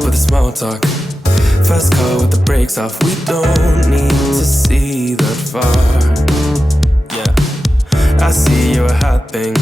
with the small talk. Fast car with the brakes off. We don't need to see that far. Yeah, I see you're a hot thing.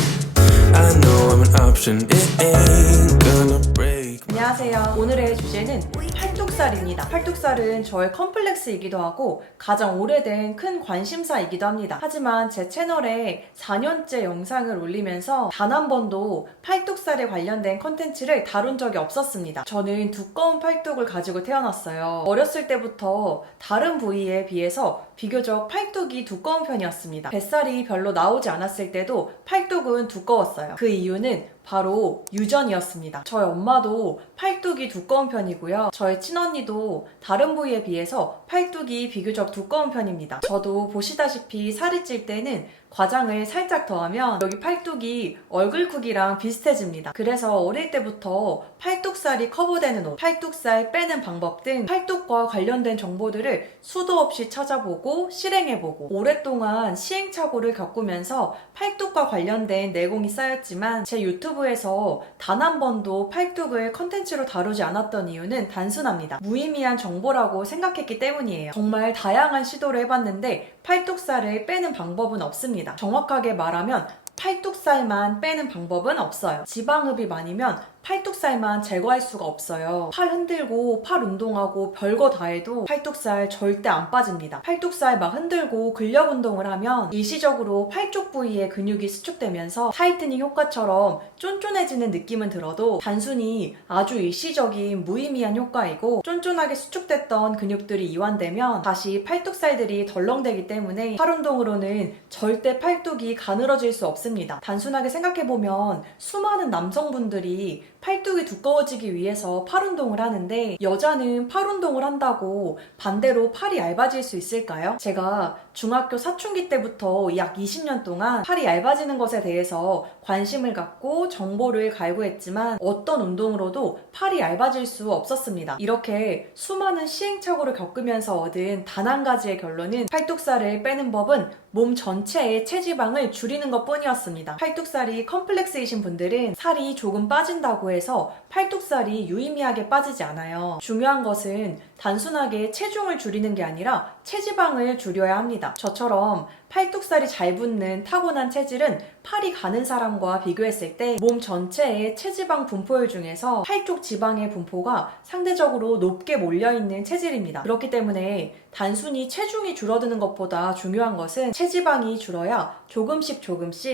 I know I'm an option. It ain't gonna break. 안녕하세요. 오늘의 주제는 팔뚝살입니다. 팔뚝살은 저의 컴플렉스이기도 하고 가장 오래된 큰 관심사이기도 합니다. 하지만 제 채널에 4년째 영상을 올리면서 단 한 번도 팔뚝살에 관련된 컨텐츠를 다룬 적이 없었습니다. 저는 두꺼운 팔뚝을 가지고 태어났어요. 어렸을 때부터 다른 부위에 비해서 비교적 팔뚝이 두꺼운 편이었습니다. 뱃살이 별로 나오지 않았을 때도 팔뚝은 두꺼웠어요. 그 이유는 바로 유전이었습니다. 저희 엄마도 팔뚝이 두꺼운 편이고요. 저의 친언니도 다른 부위에 비해서 팔뚝이 비교적 두꺼운 편입니다. 저도 보시다시피 살이 찔 때는 과장을 살짝 더하면 여기 팔뚝이 얼굴 크기랑 비슷해집니다. 그래서 어릴 때부터 팔뚝살이 커버되는 옷, 팔뚝살 빼는 방법 등 팔뚝과 관련된 정보들을 수도 없이 찾아보고 실행해보고 오랫동안 시행착오를 겪으면서 팔뚝과 관련된 내공이 쌓였지만 제 유튜브에서 단 한 번도 팔뚝을 컨텐츠로 다루지 않았던 이유는 단순합니다. 무의미한 정보라고 생각했기 때문이에요. 정말 다양한 시도를 해봤는데 팔뚝살을 빼는 방법은 없습니다. 정확하게 말하면 팔뚝살만 빼는 방법은 없어요. 지방흡입 많으면 팔뚝살만 제거할 수가 없어요. 팔 흔들고 팔 운동하고 별거 다 해도 팔뚝살 절대 안 빠집니다. 팔뚝살 막 흔들고 근력 운동을 하면 일시적으로 팔 쪽 부위에 근육이 수축되면서 타이트닝 효과처럼 쫀쫀해지는 느낌은 들어도 단순히 아주 일시적인 무의미한 효과이고 쫀쫀하게 수축됐던 근육들이 이완되면 다시 팔뚝살들이 덜렁대기 때문에 팔 운동으로는 절대 팔뚝이 가늘어질 수 없습니다. 단순하게 생각해보면 수많은 남성분들이 팔뚝이 두꺼워지기 위해서 팔 운동을 하는데 여자는 팔 운동을 한다고 반대로 팔이 얇아질 수 있을까요? 제가 중학교 사춘기 때부터 약 20년 동안 팔이 얇아지는 것에 대해서 관심을 갖고 정보를 갈구했지만 어떤 운동으로도 팔이 얇아질 수 없었습니다. 이렇게 수많은 시행착오를 겪으면서 얻은 단 한 가지의 결론은 팔뚝살을 빼는 법은 몸 전체의 체지방을 줄이는 것 뿐이었습니다. 팔뚝살이 컴플렉스이신 분들은 살이 조금 빠진다고 해서 팔뚝살이 유의미하게 빠지지 않아요. 중요한 것은 단순하게 체중을 줄이는 게 아니라 체지방을 줄여야 합니다. 저처럼 팔뚝살이 잘 붙는 타고난 체질은 팔이 가는 사람과 비교했을 때 몸 전체의 체지방 분포율 중에서 팔 쪽 지방의 분포가 상대적으로 높게 몰려있는 체질입니다. 그렇기 때문에 단순히 체중이 줄어드는 것보다 중요한 것은 체지방이 줄어야 조금씩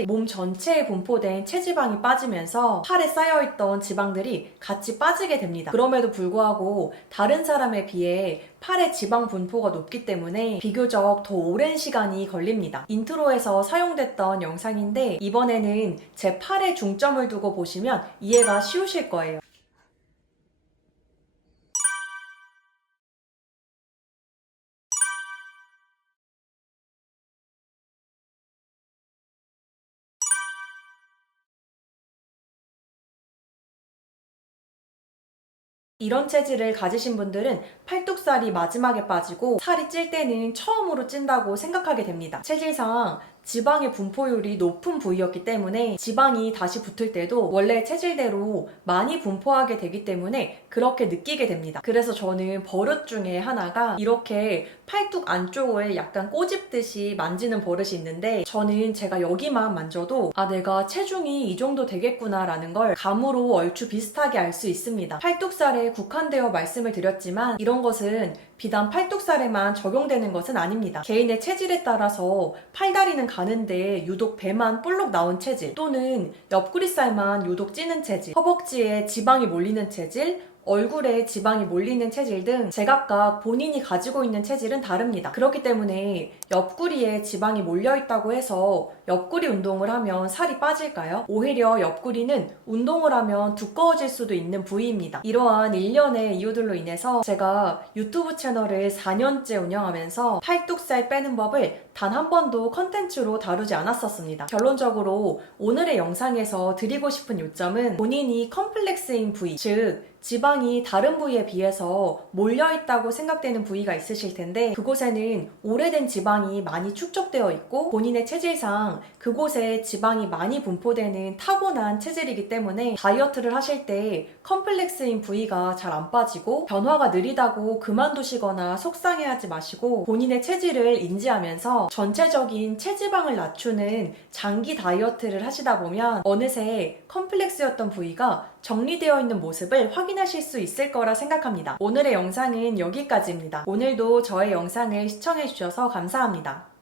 몸 전체에 분포된 체지방이 빠지면서 팔에 쌓여있던 지방들이 같이 빠지게 됩니다. 그럼에도 불구하고 다른 사람에 비해 팔의 지방 분포가 높기 때문에 비교적 더 오랜 시간이 걸립니다. 인트로에서 사용됐던 영상인데 이번에는 제 팔에 중점을 두고 보시면 이해가 쉬우실 거예요. 이런 체질을 가지신 분들은 팔뚝살이 마지막에 빠지고 살이 찔 때는 처음으로 찐다고 생각하게 됩니다. 체질상 지방의 분포율이 높은 부위였기 때문에 지방이 다시 붙을 때도 원래 체질대로 많이 분포하게 되기 때문에 그렇게 느끼게 됩니다. 그래서 저는 버릇 중에 하나가 이렇게 팔뚝 안쪽을 약간 꼬집듯이 만지는 버릇이 있는데 저는 제가 여기만 만져도 아 내가 체중이 이 정도 되겠구나 라는 걸 감으로 얼추 비슷하게 알 수 있습니다. 팔뚝살에 국한되어 말씀을 드렸지만 이런 것은 비단 팔뚝살에만 적용되는 것은 아닙니다. 개인의 체질에 따라서 팔다리는 가는데 유독 배만 볼록 나온 체질 또는 옆구리살만 유독 찌는 체질, 허벅지에 지방이 몰리는 체질, 얼굴에 지방이 몰리는 체질 등 제각각 본인이 가지고 있는 체질은 다릅니다. 그렇기 때문에 옆구리에 지방이 몰려있다고 해서 옆구리 운동을 하면 살이 빠질까요? 오히려 옆구리는 운동을 하면 두꺼워질 수도 있는 부위입니다. 이러한 일련의 이유들로 인해서 제가 유튜브 채널을 4년째 운영하면서 팔뚝살 빼는 법을 단 한 번도 컨텐츠로 다루지 않았었습니다. 결론적으로 오늘의 영상에서 드리고 싶은 요점은 본인이 컴플렉스인 부위, 즉 지방이 다른 부위에 비해서 몰려있다고 생각되는 부위가 있으실 텐데 그곳에는 오래된 지방이 많이 축적되어 있고 본인의 체질상 그곳에 지방이 많이 분포되는 타고난 체질이기 때문에 다이어트를 하실 때 컴플렉스인 부위가 잘 안 빠지고 변화가 느리다고 그만두시거나 속상해하지 마시고 본인의 체질을 인지하면서 전체적인 체지방을 낮추는 장기 다이어트를 하시다 보면 어느새 컴플렉스였던 부위가 정리되어 있는 모습을 확인하실 수 있을 거라 생각합니다. 오늘의 영상은 여기까지입니다. 오늘도 저의 영상을 시청해주셔서 감사합니다.